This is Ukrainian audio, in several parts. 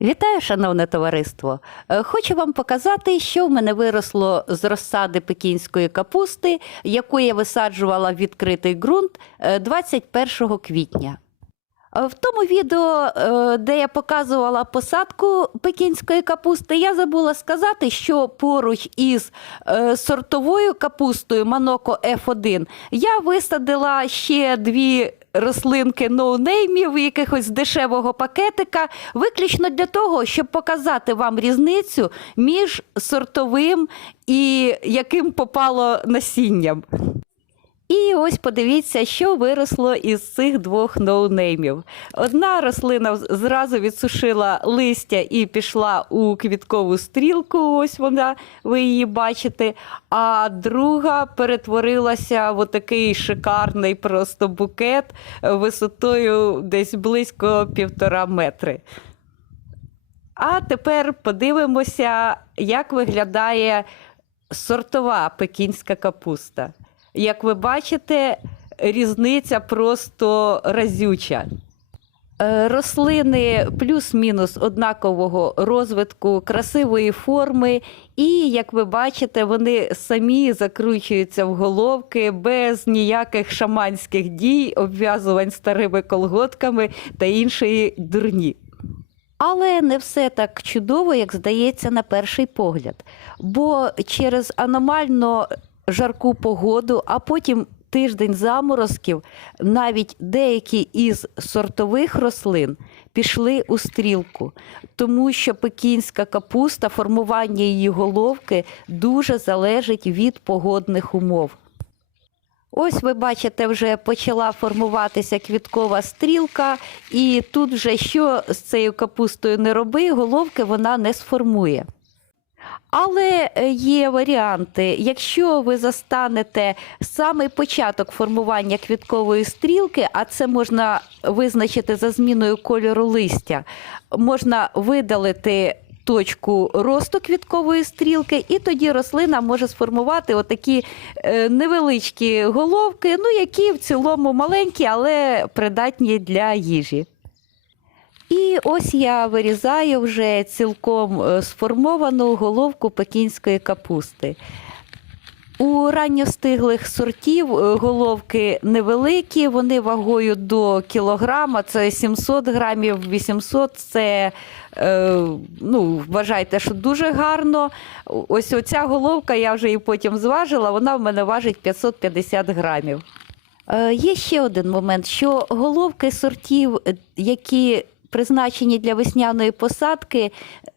Вітаю, шановне товариство! Е, Хочу вам показати, що в мене виросло з розсади пекінської капусти, яку я висаджувала в відкритий ґрунт е, 21 квітня. Е, В тому відео, е, де я показувала посадку пекінської капусти, я забула сказати, що поруч із е, сортовою капустою Маноко F1 я висадила ще дві рослинки ноунеймів, якихось дешевого пакетика, виключно для того, щоб показати вам різницю між сортовим і яким попало насінням. І ось подивіться, що виросло із цих двох ноунеймів. Одна рослина зразу відсушила листя і пішла у квіткову стрілку. Ось вона, ви її бачите. А друга перетворилася в отакий шикарний просто букет висотою десь близько півтора метри. А тепер подивимося, як виглядає сортова пекінська капуста. Як ви бачите, різниця просто разюча. Е, Рослини плюс-мінус однакового розвитку, красивої форми, і, як ви бачите, вони самі закручуються в головки без ніяких шаманських дій, обв'язувань старими колготками та іншої дурні. Але не все так чудово, як здається на перший погляд. Бо через аномально жарку погоду, а потім тиждень заморозків, навіть деякі із сортових рослин пішли у стрілку, тому що пекінська капуста, формування її головки дуже залежить від погодних умов. Ось ви бачите, вже почала формуватися квіткова стрілка, і тут вже що з цією капустою не роби, головки вона не сформує. Але е, є варіанти. Якщо ви застанете самий початок формування квіткової стрілки, а це можна визначити за зміною кольору листя, можна видалити точку росту квіткової стрілки, і тоді рослина може сформувати отакі е, невеличкі головки, ну які в цілому маленькі, але придатні для їжі. І ось я вирізаю вже цілком е, сформовану головку пекінської капусти. У ранньостиглих сортів е, головки невеликі, вони вагою до кілограма, це 700 грамів, 800 це е, ну, вважайте, що дуже гарно. Ось оця головка, я вже її потім зважила, вона в мене важить 550 грамів. Е, Є ще один момент, що головки сортів, які призначені для весняної посадки,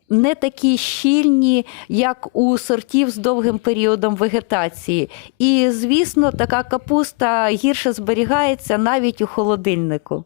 не такі щільні, як у сортів з довгим періодом вегетації. І, звісно, така капуста гірше зберігається навіть у холодильнику.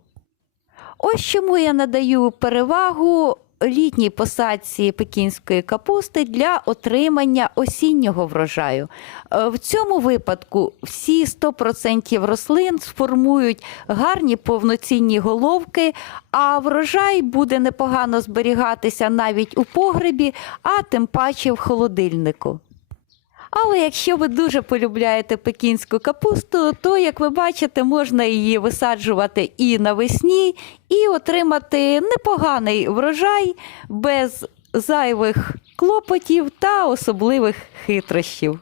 Ось чому я надаю перевагу літній посадці пекінської капусти для отримання осіннього врожаю. Е, В цьому випадку всі 100% рослин сформують гарні повноцінні головки, а врожай буде непогано зберігатися навіть у погребі, а тим паче в холодильнику. Але якщо ви дуже полюбляєте пекінську капусту, то, як ви бачите, можна її висаджувати і навесні, і отримати непоганий врожай без зайвих клопотів та особливих хитрощів.